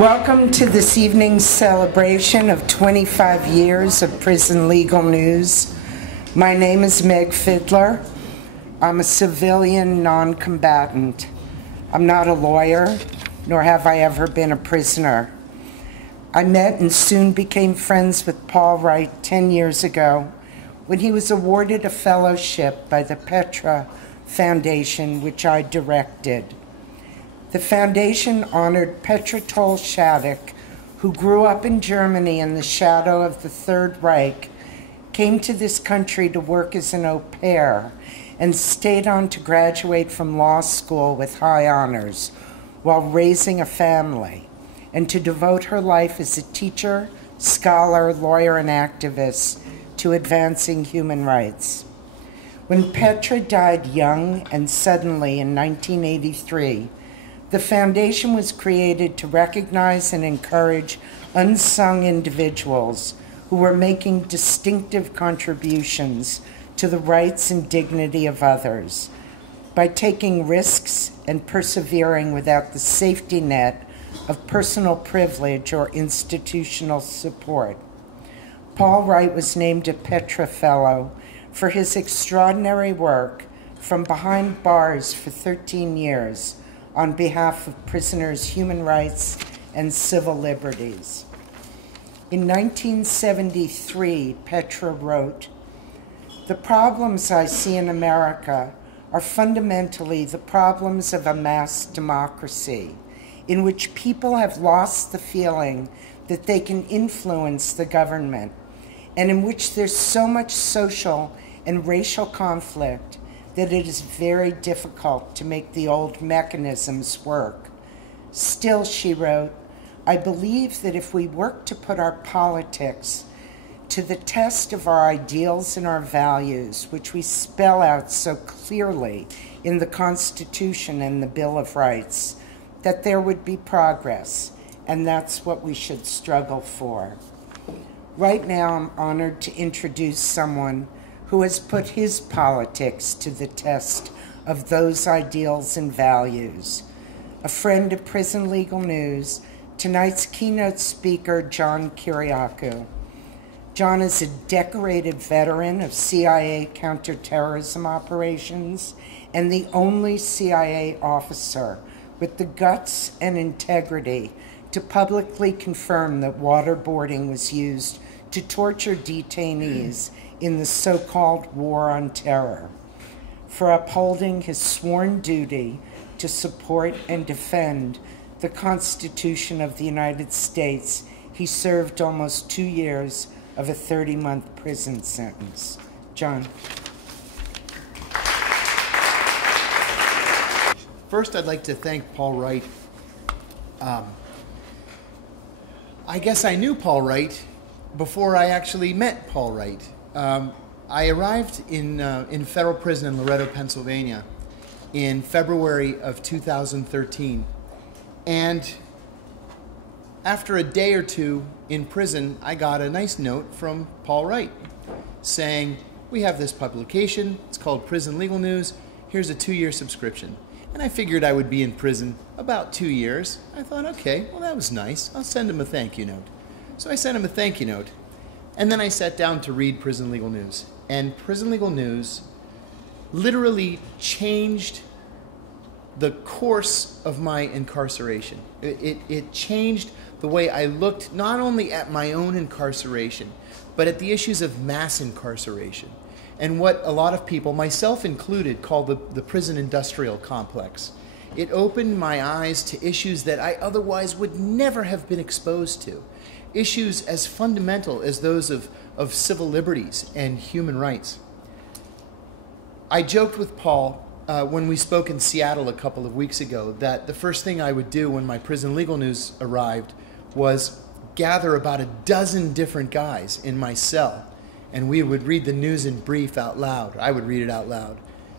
Welcome to this evening's celebration of 25 years of prison legal news. My name is Meg Fiddler. I'm a civilian non-combatant. I'm not a lawyer, nor have I ever been a prisoner. I met and soon became friends with Paul Wright 10 years ago when he was awarded a fellowship by the Petra Foundation, which I directed. The foundation honored Petra Toll-Shattuck, who grew up in Germany in the shadow of the Third Reich, came to this country to work as an au pair, and stayed on to graduate from law school with high honors while raising a family, and to devote her life as a teacher, scholar, lawyer, and activist to advancing human rights. When Petra died young and suddenly in 1983, the foundation was created to recognize and encourage unsung individuals who were making distinctive contributions to the rights and dignity of others by taking risks and persevering without the safety net of personal privilege or institutional support. Paul Wright was named a Petra Fellow for his extraordinary work from behind bars for 13 years on behalf of prisoners' human rights and civil liberties. In 1973, Petra wrote, "The problems I see in America are fundamentally the problems of a mass democracy, in which people have lost the feeling that they can influence the government, and in which there's so much social and racial conflict that it is very difficult to make the old mechanisms work. Still," she wrote, "I believe that if we work to put our politics to the test of our ideals and our values, which we spell out so clearly in the Constitution and the Bill of Rights, that there would be progress, and that's what we should struggle for." Right now, I'm honored to introduce someone who has put his politics to the test of those ideals and values. A friend of Prison Legal News, tonight's keynote speaker, John Kiriakou. John is a decorated veteran of CIA counterterrorism operations and the only CIA officer with the guts and integrity to publicly confirm that waterboarding was used to torture detainees in the so-called War on Terror, for upholding his sworn duty to support and defend the Constitution of the United States. He served almost 2 years of a 30-month prison sentence. John. First, I'd like to thank Paul Wright. I guess I knew Paul Wright before I actually met Paul Wright. I arrived in federal prison in Loretto, Pennsylvania in February of 2013. And after a day or two in prison, I got a nice note from Paul Wright saying, "We have this publication, it's called Prison Legal News, here's a 2-year subscription." And I figured I would be in prison about 2 years. I thought, okay, well that was nice, I'll send him a thank you note. So I sent him a thank you note. And then I sat down to read Prison Legal News. And Prison Legal News literally changed the course of my incarceration. It changed the way I looked not only at my own incarceration, but at the issues of mass incarceration and what a lot of people, myself included, call the prison industrial complex. It opened my eyes to issues that I otherwise would never have been exposed to. Issues as fundamental as those of civil liberties and human rights. I joked with Paul when we spoke in Seattle a couple of weeks ago that the first thing I would do when my Prison Legal News arrived was gather about a dozen different guys in my cell, and we would read the news in brief out loud. I would read it out loud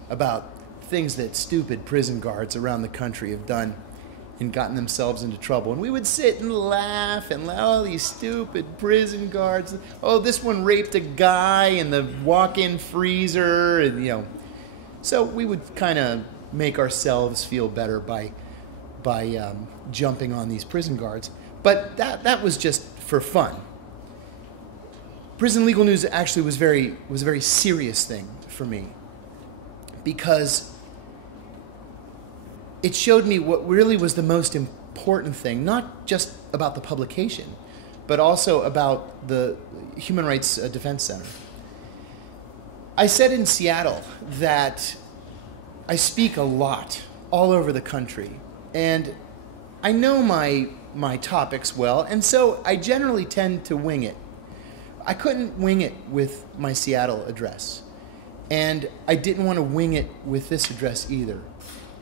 about things that stupid prison guards around the country have done and gotten themselves into trouble. And we would sit and laugh, oh, these stupid prison guards. Oh, this one raped a guy in the walk-in freezer, and So we would kind of make ourselves feel better by jumping on these prison guards. But that was just for fun. Prison Legal News actually was a very serious thing for me, because it showed me what really was the most important thing, not just about the publication, but also about the Human Rights Defense Center. I said in Seattle that I speak a lot all over the country, and I know my topics well, and so I generally tend to wing it. I couldn't wing it with my Seattle address, and I didn't want to wing it with this address either.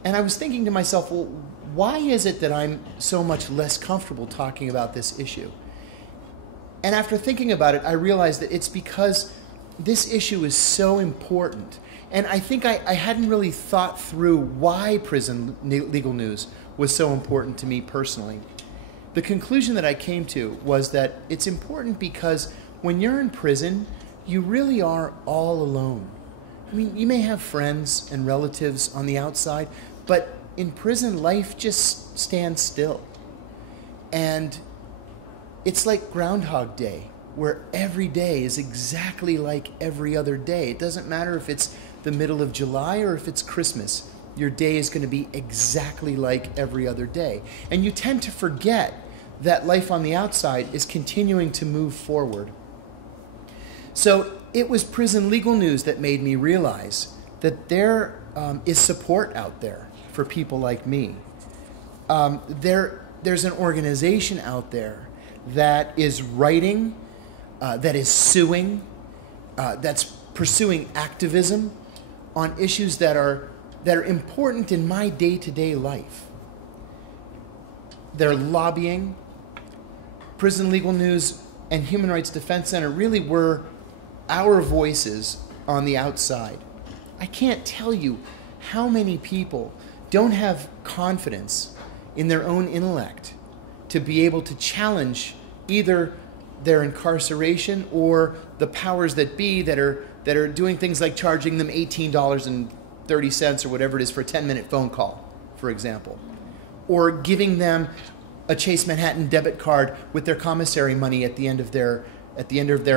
And I was thinking to myself, well, why is it that I'm so much less comfortable talking about this issue? And after thinking about it, I realized that it's because this issue is so important. And I think I hadn't really thought through why Prison Legal News was so important to me personally. The conclusion that I came to was that it's important because when you're in prison, you really are all alone. I mean, you may have friends and relatives on the outside, but in prison, life just stands still. And it's like Groundhog Day, where every day is exactly like every other day. It doesn't matter if it's the middle of July or if it's Christmas. Your day is going to be exactly like every other day. And you tend to forget that life on the outside is continuing to move forward. So it was Prison Legal News that made me realize that there is support out there for people like me. There's an organization out there that is writing, that is suing, that's pursuing activism on issues that are important in my day-to-day life. They're lobbying. Prison Legal News and Human Rights Defense Center really were our voices on the outside. I can't tell you how many people don't have confidence in their own intellect to be able to challenge either their incarceration or the powers that be that are doing things like charging them $18.30 or whatever it is for a 10-minute phone call, for example, or giving them a Chase Manhattan debit card with their commissary money at the end of their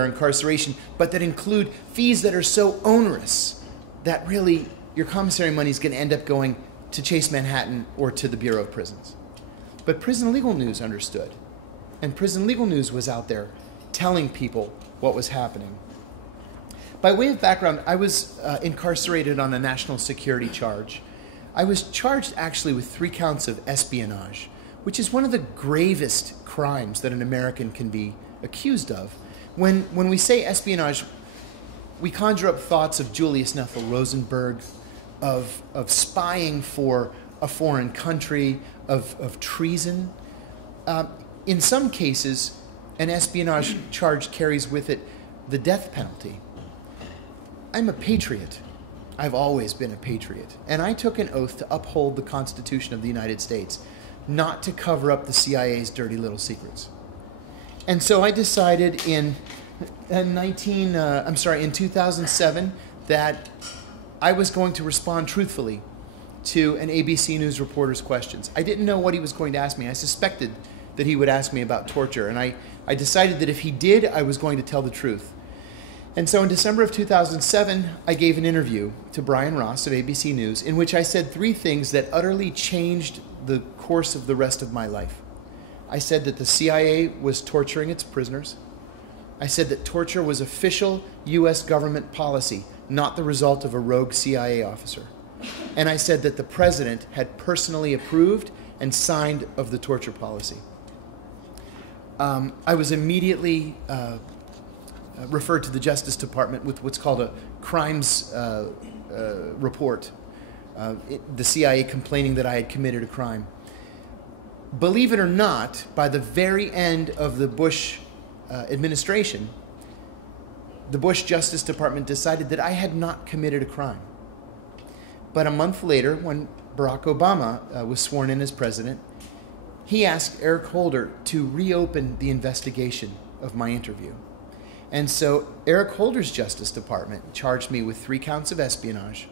incarceration, but that include fees that are so onerous that really your commissary money is going to end up going to Chase Manhattan or to the Bureau of Prisons. But Prison Legal News understood, and Prison Legal News was out there telling people what was happening. By way of background, I was incarcerated on a national security charge. I was charged actually with 3 counts of espionage, which is one of the gravest crimes that an American can be accused of. When we say espionage, we conjure up thoughts of Julius Nethel Rosenberg, of spying for a foreign country, of treason. In some cases, an espionage charge carries with it the death penalty. I'm a patriot. I've always been a patriot. And I took an oath to uphold the Constitution of the United States, not to cover up the CIA's dirty little secrets. And so I decided in 2007 that I was going to respond truthfully to an ABC News reporter's questions. I didn't know what he was going to ask me. I suspected that he would ask me about torture, and I decided that if he did, I was going to tell the truth. And so in December of 2007, I gave an interview to Brian Ross of ABC News in which I said 3 things that utterly changed the course of the rest of my life. I said that the CIA was torturing its prisoners. I said that torture was official U.S. government policy, not the result of a rogue CIA officer. And I said that the president had personally approved and signed of the torture policy. I was immediately referred to the Justice Department with what's called a crimes report, the CIA complaining that I had committed a crime. Believe it or not, by the very end of the Bush administration, the Bush Justice Department decided that I had not committed a crime. But a month later, when Barack Obama was sworn in as president, he asked Eric Holder to reopen the investigation of my interview. And so Eric Holder's Justice Department charged me with 3 counts of espionage,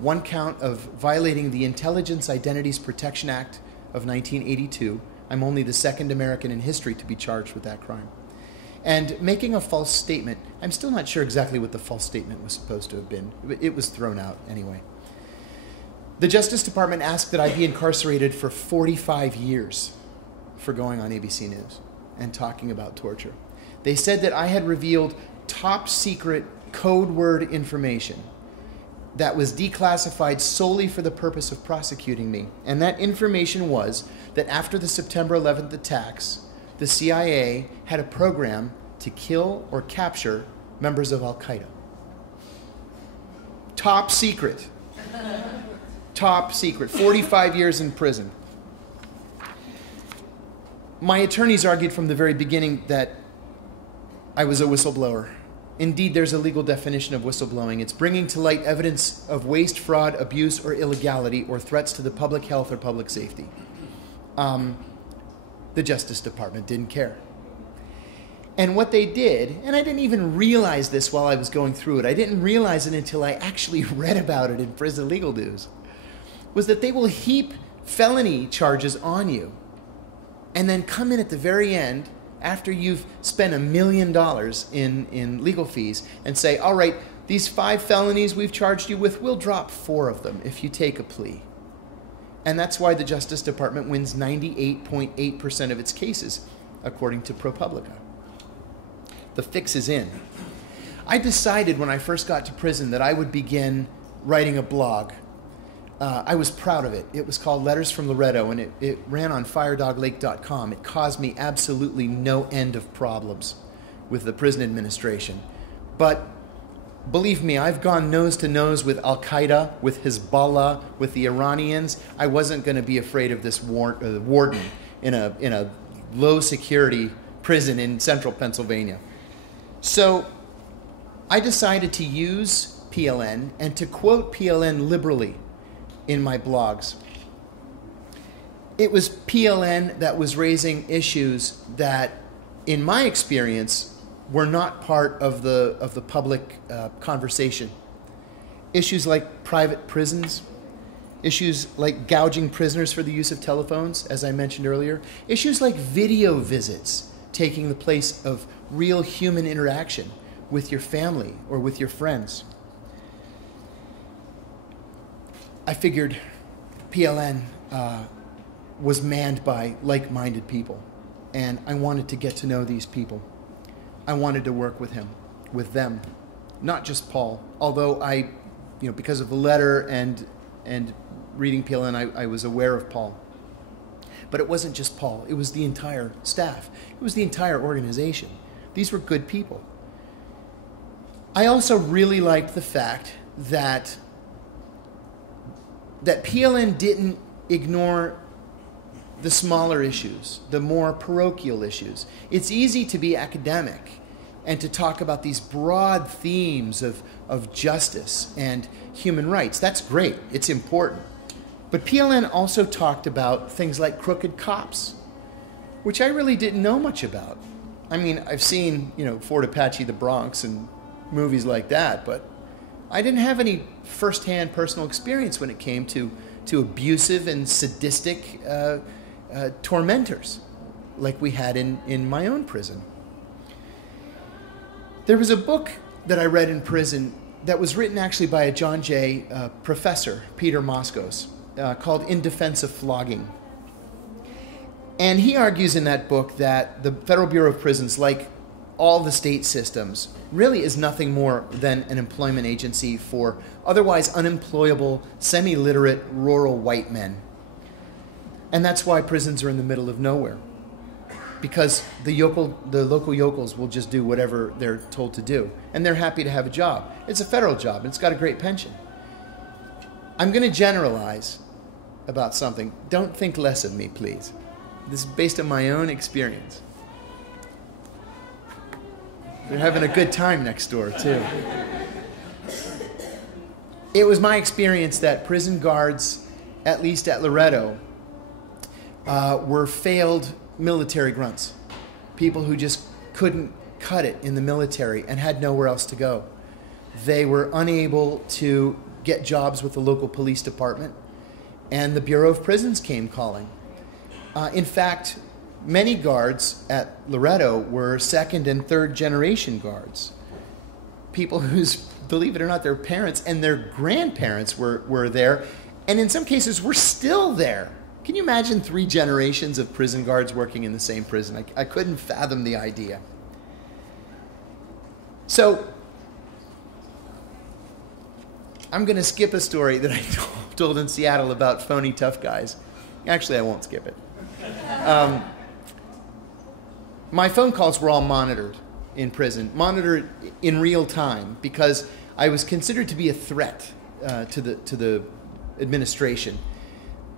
1 count of violating the Intelligence Identities Protection Act of 1982 I'm only the second American in history to be charged with that crime. And making a false statement, I'm still not sure exactly what the false statement was supposed to have been. It was thrown out anyway. The Justice Department asked that I be incarcerated for 45 years for going on ABC News and talking about torture. They said that I had revealed top secret code word information that was declassified solely for the purpose of prosecuting me. And that information was that after the September 11th attacks, the CIA had a program to kill or capture members of Al-Qaeda. Top secret. Top secret. 45 years in prison. My attorneys argued from the very beginning that I was a whistleblower. Indeed, there's a legal definition of whistleblowing. It's bringing to light evidence of waste, fraud, abuse, or illegality, or threats to the public health or public safety. The Justice Department didn't care. And what they did, and I didn't even realize this while I was going through it, I didn't realize it until I actually read about it in Prison Legal News, was that they will heap felony charges on you and then come in at the very end after you've spent $1 million in legal fees and say, all right, these 5 felonies we've charged you with, we'll drop 4 of them if you take a plea. And that's why the Justice Department wins 98.8% of its cases, according to ProPublica. The fix is in. I decided when I first got to prison that I would begin writing a blog. I was proud of it. It was called Letters from Loretto, and it ran on firedoglake.com. It caused me absolutely no end of problems with the prison administration. But believe me, I've gone nose to nose with Al-Qaeda, with Hezbollah, with the Iranians. I wasn't going to be afraid of this warden in a low-security prison in central Pennsylvania. So I decided to use PLN and to quote PLN liberally in my blogs. It was PLN that was raising issues that, in my experience, were not part of the public conversation. Issues like private prisons, issues like gouging prisoners for the use of telephones, as I mentioned earlier, issues like video visits taking the place of real human interaction with your family or with your friends. I figured PLN was manned by like-minded people, and I wanted to get to know these people. I wanted to work with them, not just Paul. Although I, because of the letter and reading PLN, I was aware of Paul. But it wasn't just Paul. It was the entire staff. It was the entire organization. These were good people. I also really liked the fact that PLN didn't ignore the smaller issues, the more parochial issues. It's easy to be academic and to talk about these broad themes of justice and human rights. That's great. It's important. But PLN also talked about things like crooked cops, which I really didn't know much about. I mean, I've seen, Fort Apache, the Bronx, and movies like that, but I didn't have any firsthand personal experience when it came to abusive and sadistic tormentors like we had in my own prison. There was a book that I read in prison that was written actually by a John Jay professor, Peter Moskos, called In Defense of Flogging. And he argues in that book that the Federal Bureau of Prisons, like all the state systems, really is nothing more than an employment agency for otherwise unemployable, semi-literate, rural white men. And that's why prisons are in the middle of nowhere. Because the local yokels will just do whatever they're told to do. And they're happy to have a job. It's a federal job, and it's got a great pension. I'm going to generalize about something. Don't think less of me, please. This is based on my own experience. They're having a good time next door, too. It was my experience that prison guards, at least at Loretto, were failed military grunts. People who just couldn't cut it in the military and had nowhere else to go. They were unable to get jobs with the local police department, and the Bureau of Prisons came calling. In fact, many guards at Loretto were second and third generation guards. People whose, believe it or not, their parents and their grandparents were there, and in some cases were still there. Can you imagine 3 generations of prison guards working in the same prison? I couldn't fathom the idea. So, I'm going to skip a story that I told in Seattle about phony tough guys. Actually, I won't skip it. My phone calls were all monitored in prison, monitored in real time, because I was considered to be a threat to the administration.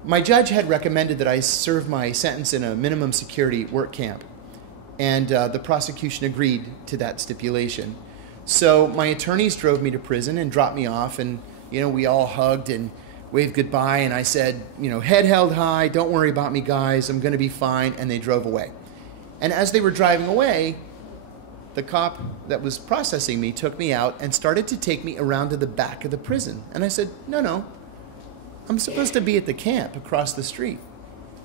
My judge had recommended that I serve my sentence in a minimum security work camp, and the prosecution agreed to that stipulation. So my attorneys drove me to prison and dropped me off, and we all hugged and waved goodbye, and I said, head held high, don't worry about me, guys, I'm going to be fine, and they drove away. And as they were driving away, the cop that was processing me took me out and started to take me around to the back of the prison. And I said, no, I'm supposed to be at the camp across the street.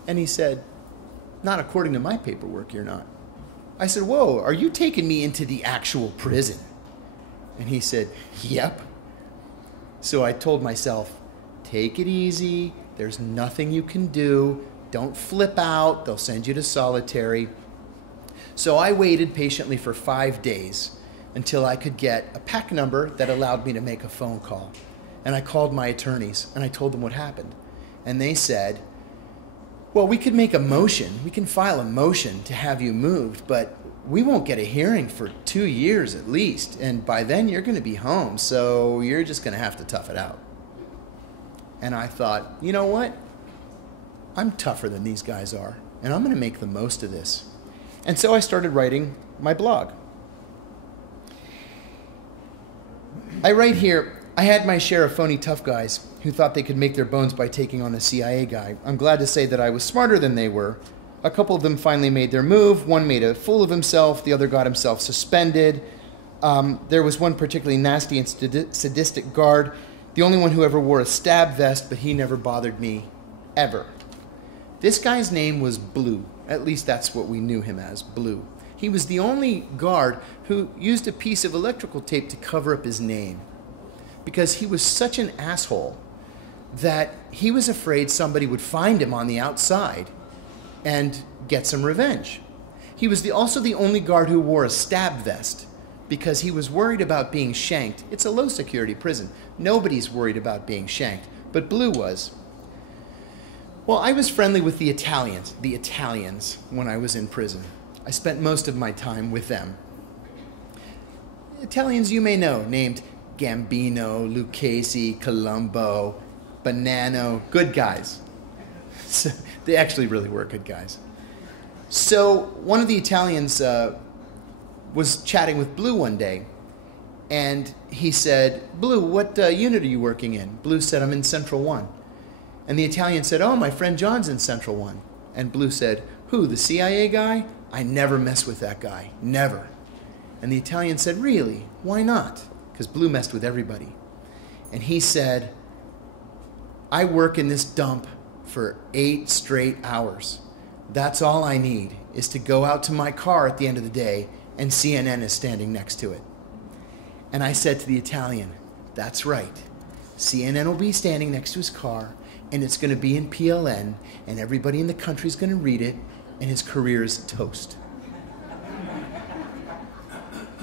And he said, not according to my paperwork, you're not. I said, whoa, are you taking me into the actual prison? And he said, yep. So I told myself, take it easy, there's nothing you can do, don't flip out, they'll send you to solitary. So I waited patiently for 5 days until I could get a PAC number that allowed me to make a phone call. And I called my attorneys and I told them what happened. And they said, well, we could make a motion, we can file a motion to have you moved, but we won't get a hearing for 2 years at least. And by then you're going to be home, so you're just going to have to tough it out. And I thought, you know what? I'm tougher than these guys are, and I'm going to make the most of this. And so I started writing my blog. I write here, I had my share of phony tough guys who thought they could make their bones by taking on a CIA guy. I'm glad to say that I was smarter than they were. A couple of them finally made their move. One made a fool of himself. The other got himself suspended. There was one particularly nasty and sadistic guard, the only one who ever wore a stab vest, but he never bothered me, ever. This guy's name was Blue. At least that's what we knew him as, Blue. He was the only guard who used a piece of electrical tape to cover up his name, because he was such an asshole that he was afraid somebody would find him on the outside and get some revenge. He was also the only guard who wore a stab vest, because he was worried about being shanked. It's a low-security prison. Nobody's worried about being shanked, but Blue was. Well, I was friendly with the Italians, when I was in prison. I spent most of my time with them. Italians you may know, named Gambino, Lucchese, Colombo, Banano, good guys. So, they actually really were good guys. So one of the Italians was chatting with Blue one day, and he said, Blue, what unit are you working in? Blue said, I'm in Central 1. And the Italian said, oh, my friend John's in Central 1. And Blue said, who, the CIA guy? I never mess with that guy, never. And the Italian said, really? Why not? Because Blue messed with everybody. And he said, I work in this dump for 8 straight hours. That's all I need, is to go out to my car at the end of the day and CNN is standing next to it. And I said to the Italian, that's right. CNN will be standing next to his car, and it's going to be in PLN, and everybody in the country is going to read it, and his career is toast.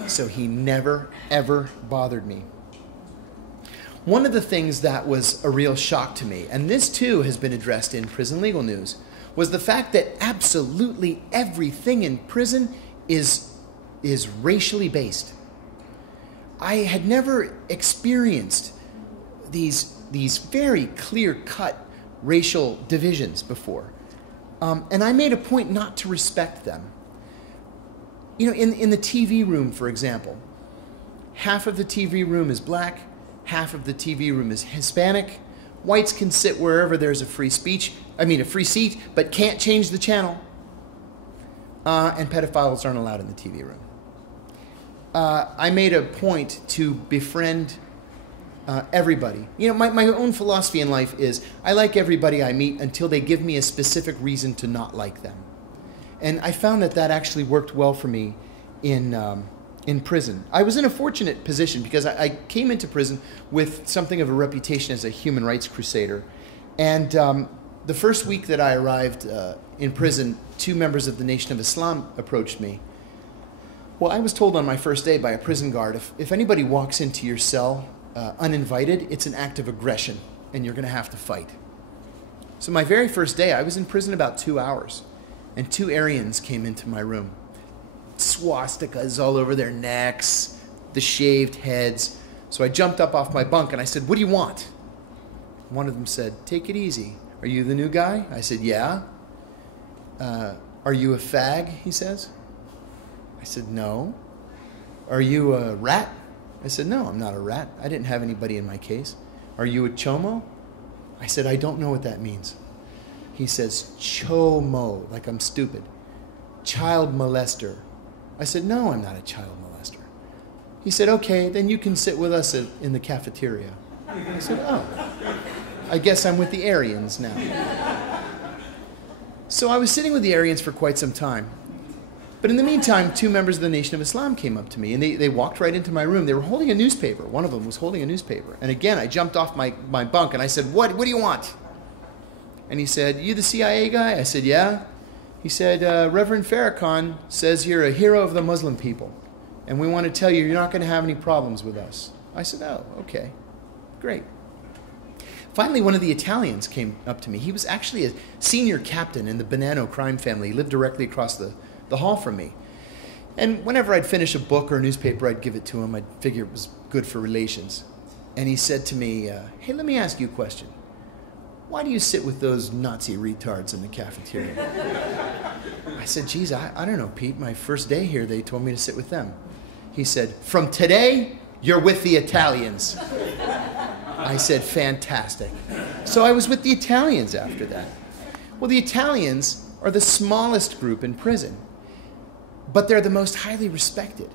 So he never, ever bothered me. One of the things that was a real shock to me, and this too has been addressed in Prison Legal News, was the fact that absolutely everything in prison is racially based. I had never experienced these very clear-cut racial divisions before. And I made a point not to respect them. You know, in the TV room, for example, half of the TV room is black, half of the TV room is Hispanic. Whites can sit wherever there's a free seat, but can't change the channel. And pedophiles aren't allowed in the TV room. I made a point to befriend everybody. You know, my own philosophy in life is I like everybody I meet until they give me a specific reason to not like them. And I found that that actually worked well for me in prison. I was in a fortunate position because I came into prison with something of a reputation as a human rights crusader. And the first week that I arrived in prison, 2 members of the Nation of Islam approached me. Well, I was told on my first day by a prison guard, if anybody walks into your cell uninvited, it's an act of aggression, and you're going to have to fight. So my very first day, I was in prison about 2 hours, and 2 Aryans came into my room. Swastikas all over their necks, the shaved heads. So I jumped up off my bunk, and I said, "What do you want?" One of them said, "Take it easy. Are you the new guy?" I said, "Yeah." "Are you a fag?" he says. I said, "No." "Are you a rat?" I said, "No, I'm not a rat. I didn't have anybody in my case." "Are you a chomo?" I said, "I don't know what that means." He says, "Chomo," like I'm stupid. "Child molester." I said, "No, I'm not a child molester." He said, "Okay, then you can sit with us in the cafeteria." I said, "Oh, I guess I'm with the Aryans now." So I was sitting with the Aryans for quite some time. But in the meantime, 2 members of the Nation of Islam came up to me, and they walked right into my room. They were holding a newspaper. One of them was holding a newspaper. And again, I jumped off my bunk, and I said, What do you want?" And he said, "You the CIA guy?" I said, "Yeah." He said, "Reverend Farrakhan says you're a hero of the Muslim people, and we want to tell you you're not going to have any problems with us." I said, "Oh, okay, great." Finally, one of the Italians came up to me. He was actually a senior captain in the Bonanno crime family. He lived directly across the hall from me. And whenever I'd finish a book or a newspaper, I'd give it to him. I'd figure it was good for relations. And he said to me, "Hey, let me ask you a question. Why do you sit with those Nazi retards in the cafeteria?" I said, "Geez, I don't know, Pete. My first day here, they told me to sit with them." He said, "From today, you're with the Italians." I said, "Fantastic." So I was with the Italians after that. Well, the Italians are the smallest group in prison, but they're the most highly respected.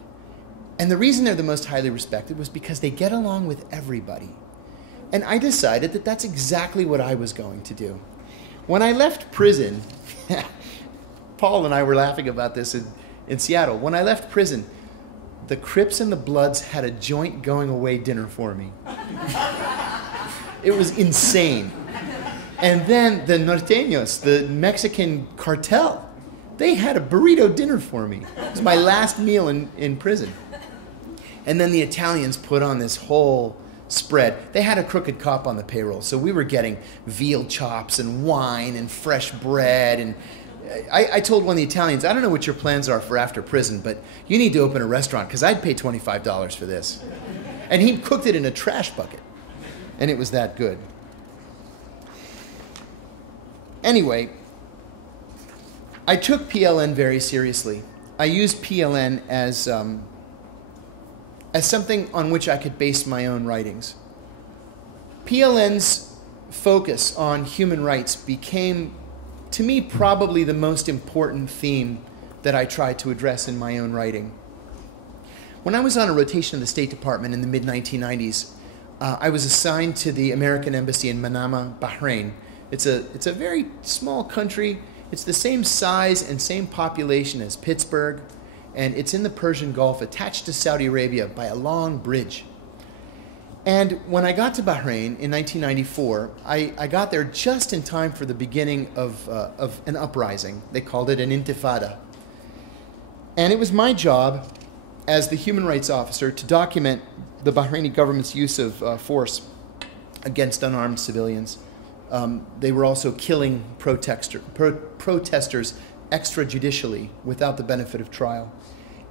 And the reason they're the most highly respected was because they get along with everybody. And I decided that that's exactly what I was going to do. When I left prison, Paul and I were laughing about this in Seattle. When I left prison, the Crips and the Bloods had a joint going away dinner for me. It was insane. And then the Norteños, the Mexican cartel, they had a burrito dinner for me. It was my last meal in prison. And then the Italians put on this whole spread. They had a crooked cop on the payroll, so we were getting veal chops and wine and fresh bread. And I told one of the Italians, "I don't know what your plans are for after prison, but you need to open a restaurant because I'd pay $25 for this." And he cooked it in a trash bucket, and it was that good. Anyway, I took PLN very seriously. I used PLN as something on which I could base my own writings. PLN's focus on human rights became, to me, probably the most important theme that I tried to address in my own writing. When I was on a rotation in the State Department in the mid-1990s, I was assigned to the American Embassy in Manama, Bahrain. It's a very small country. It's the same size and same population as Pittsburgh, and it's in the Persian Gulf, attached to Saudi Arabia by a long bridge. And when I got to Bahrain in 1994, I got there just in time for the beginning of an uprising. They called it an intifada. And it was my job as the human rights officer to document the Bahraini government's use of force against unarmed civilians. They were also killing protesters extrajudicially without the benefit of trial.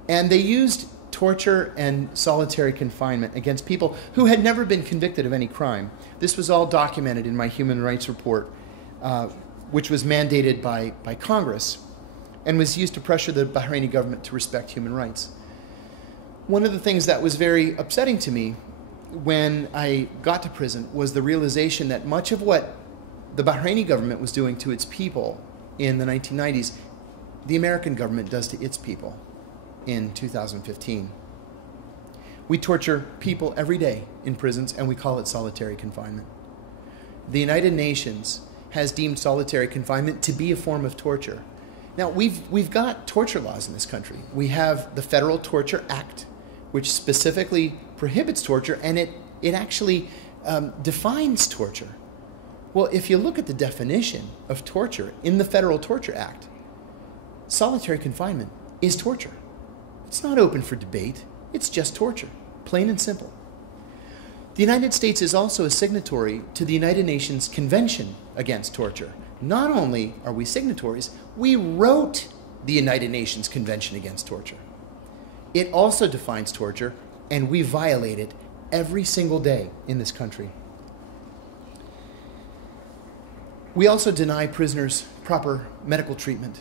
And they used torture and solitary confinement against people who had never been convicted of any crime. This was all documented in my human rights report, which was mandated by Congress and was used to pressure the Bahraini government to respect human rights. One of the things that was very upsetting to me when I got to prison was the realization that much of what the Bahraini government was doing to its people in the 1990s, the American government does to its people in 2015. We torture people every day in prisons, and we call it solitary confinement. The United Nations has deemed solitary confinement to be a form of torture. Now, we've got torture laws in this country. We have the Federal Torture Act, which specifically prohibits torture, and it actually defines torture. Well, if you look at the definition of torture in the Federal Torture Act, solitary confinement is torture. It's not open for debate. It's just torture, plain and simple. The United States is also a signatory to the United Nations Convention Against Torture. Not only are we signatories, we wrote the United Nations Convention Against Torture. It also defines torture, and we violate it every single day in this country. We also deny prisoners proper medical treatment.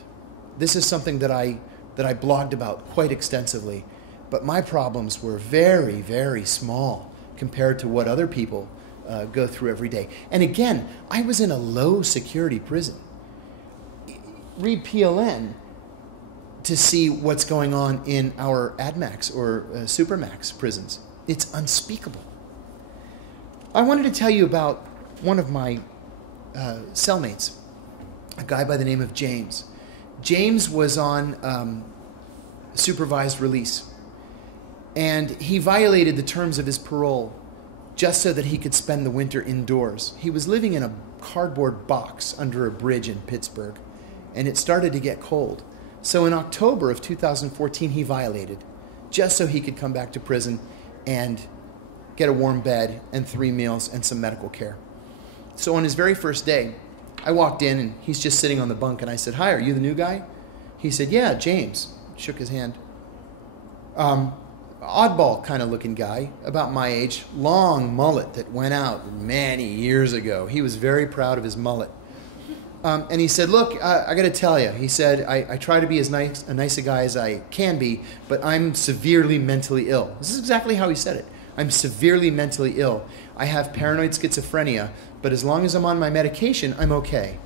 This is something that I blogged about quite extensively, but my problems were very, very small compared to what other people go through every day. And again, I was in a low security prison. Read PLN to see what's going on in our AdMax or Supermax prisons. It's unspeakable. I wanted to tell you about one of my cellmates, a guy by the name of James. James was on supervised release, and he violated the terms of his parole just so that he could spend the winter indoors. He was living in a cardboard box under a bridge in Pittsburgh, and it started to get cold. So in October of 2014, he violated, just so he could come back to prison and get a warm bed and 3 meals and some medical care. So on his very first day, I walked in, and he's just sitting on the bunk, and I said, "Hi, are you the new guy?" He said, "Yeah, James." Shook his hand. Oddball kind of looking guy, about my age, long mullet that went out many years ago. He was very proud of his mullet. And he said, "Look, I got to tell you," he said, I try to be as nice a guy as I can be, but I'm severely mentally ill. This is exactly how he said it. "I'm severely mentally ill. I have paranoid schizophrenia, but as long as I'm on my medication, I'm okay."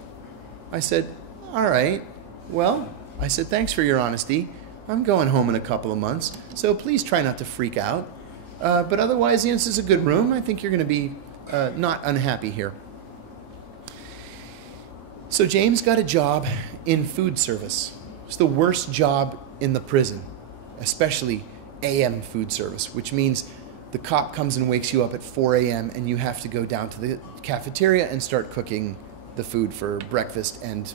I said, "All right. Well," I said, "thanks for your honesty. I'm going home in a couple of months, so please try not to freak out. But otherwise, this is a good room. I think you're going to be not unhappy here." So James got a job in food service. It's the worst job in the prison, especially AM food service, which means the cop comes and wakes you up at 4 a.m. and you have to go down to the cafeteria and start cooking the food for breakfast and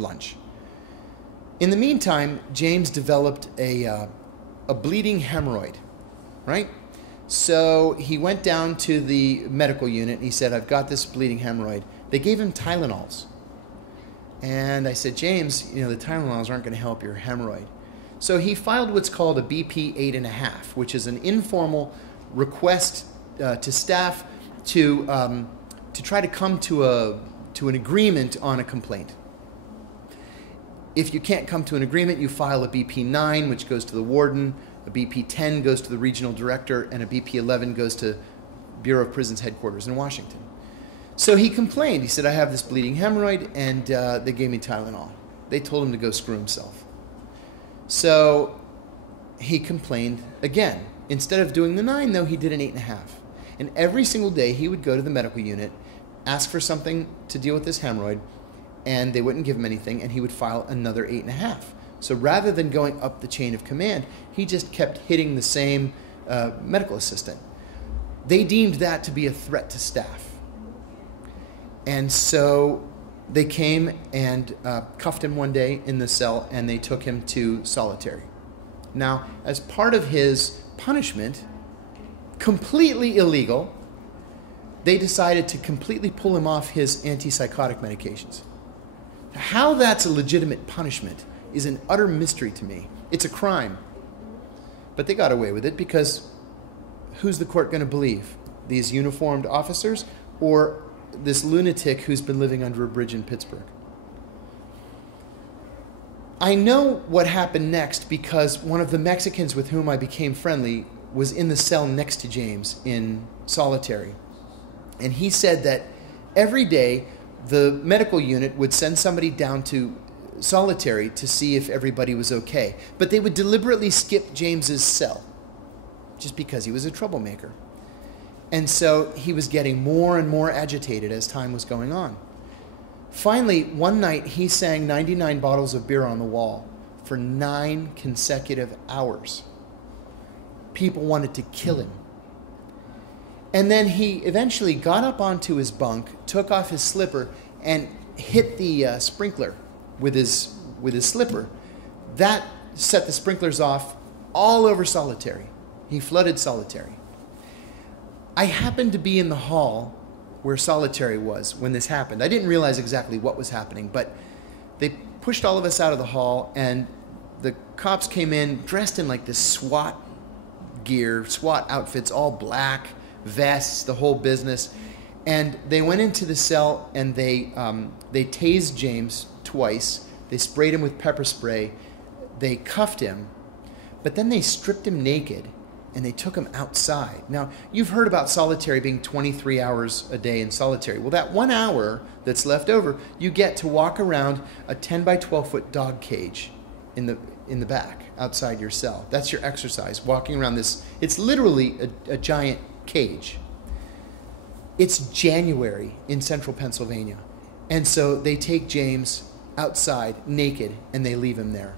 lunch. In the meantime, James developed a bleeding hemorrhoid, right? So he went down to the medical unit and he said, "I've got this bleeding hemorrhoid." They gave him Tylenols. And I said, "James, the Tylenols aren't going to help your hemorrhoid." So he filed what's called a BP 8.5, which is an informal request to staff to try to come to an agreement on a complaint. If you can't come to an agreement, you file a BP 9, which goes to the warden, a BP 10 goes to the regional director, and a BP 11 goes to Bureau of Prisons headquarters in Washington. So he complained. He said, "I have this bleeding hemorrhoid," and they gave me Tylenol. They told him to go screw himself. So he complained again. Instead of doing the 9, though, he did an 8.5. And every single day he would go to the medical unit, ask for something to deal with this hemorrhoid, and they wouldn't give him anything, and he would file another 8.5. So rather than going up the chain of command, he just kept hitting the same medical assistant. They deemed that to be a threat to staff. And so they came and cuffed him one day in the cell, and they took him to solitary. Now, as part of his punishment, completely illegal, they decided to completely pull him off his antipsychotic medications. How that's a legitimate punishment is an utter mystery to me. It's a crime. But they got away with it because who's the court going to believe? These uniformed officers or this lunatic who's been living under a bridge in Pittsburgh? I know what happened next because one of the Mexicans with whom I became friendly was in the cell next to James in solitary. And he said that every day the medical unit would send somebody down to solitary to see if everybody was okay. But they would deliberately skip James's cell. just because he was a troublemaker. And so he was getting more and more agitated as time was going on. Finally, one night, he sang 99 bottles of beer on the wall for 9 consecutive hours. People wanted to kill him. And then he eventually got up onto his bunk, took off his slipper, and hit the sprinkler with his slipper. That set the sprinklers off all over Solitary. He flooded Solitary. I happened to be in the hall where Solitary was when this happened. I didn't realize exactly what was happening, but they pushed all of us out of the hall, and the cops came in dressed in like this SWAT gear, SWAT outfits, all black, vests, the whole business. And they went into the cell and they tased James twice. They sprayed him with pepper spray. They cuffed him, but then they stripped him naked and they took him outside. Now, you've heard about Solitary being 23 hours a day in Solitary. Well, that 1 hour that's left over, you get to walk around a 10 by 12 foot dog cage in the back outside your cell. That's your exercise, walking around this. It's literally a giant cage. It's January in central Pennsylvania. And so they take James outside naked and they leave him there.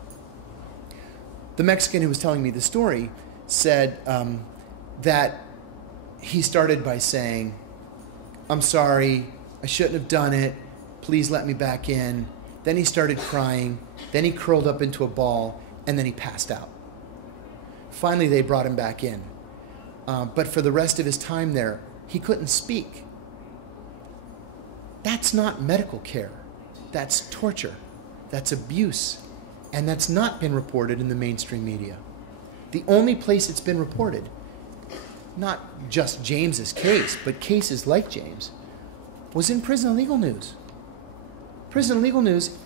The Mexican who was telling me the story said that he started by saying, "I'm sorry, I shouldn't have done it. Please let me back in." Then he started crying. Then he curled up into a ball, and then he passed out. Finally, they brought him back in. But for the rest of his time there, he couldn't speak. That's not medical care. That's torture. That's abuse. And that's not been reported in the mainstream media. The only place it's been reported, not just James's case, but cases like James, was in Prison Legal News. Prison Legal News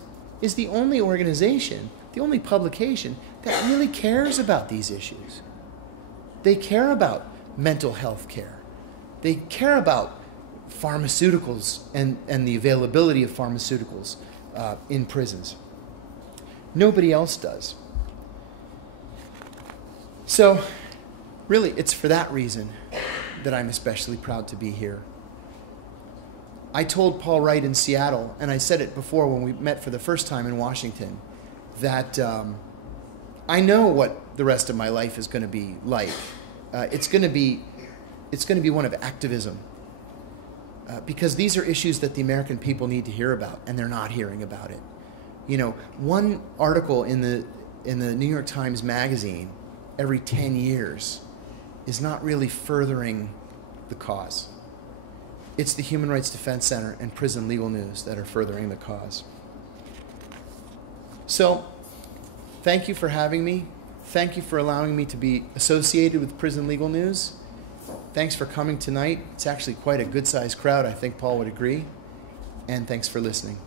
is the only organization, the only publication that really cares about these issues. They care about mental health care. They care about pharmaceuticals and the availability of pharmaceuticals in prisons. Nobody else does. So, really, it's for that reason that I'm especially proud to be here. I told Paul Wright in Seattle, and I said it before when we met for the first time in Washington, that I know what the rest of my life is going to be like. It's going to be one of activism, because these are issues that the American people need to hear about, and they're not hearing about it. You know, one article in the New York Times Magazine every 10 years is not really furthering the cause. It's the Human Rights Defense Center and Prison Legal News that are furthering the cause. So, thank you for having me. Thank you for allowing me to be associated with Prison Legal News. Thanks for coming tonight. It's actually quite a good-sized crowd. I think Paul would agree. And thanks for listening.